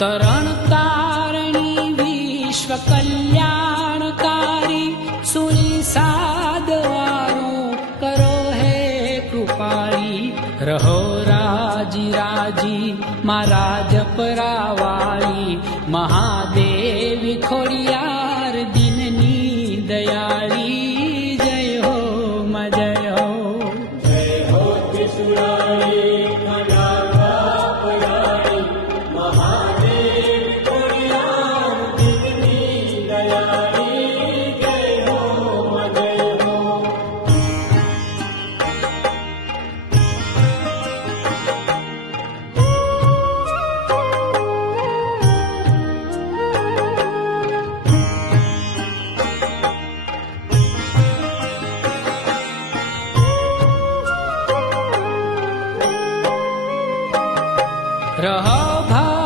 तरणतारणी विश्वकल्याणकारी सुनि सादवारो करो हे कृपाली रहो राजी म राज परावारि महादेव खोडियार दिननी दयाली जय हो म जय हो। जय हो कृष्ण रहा भा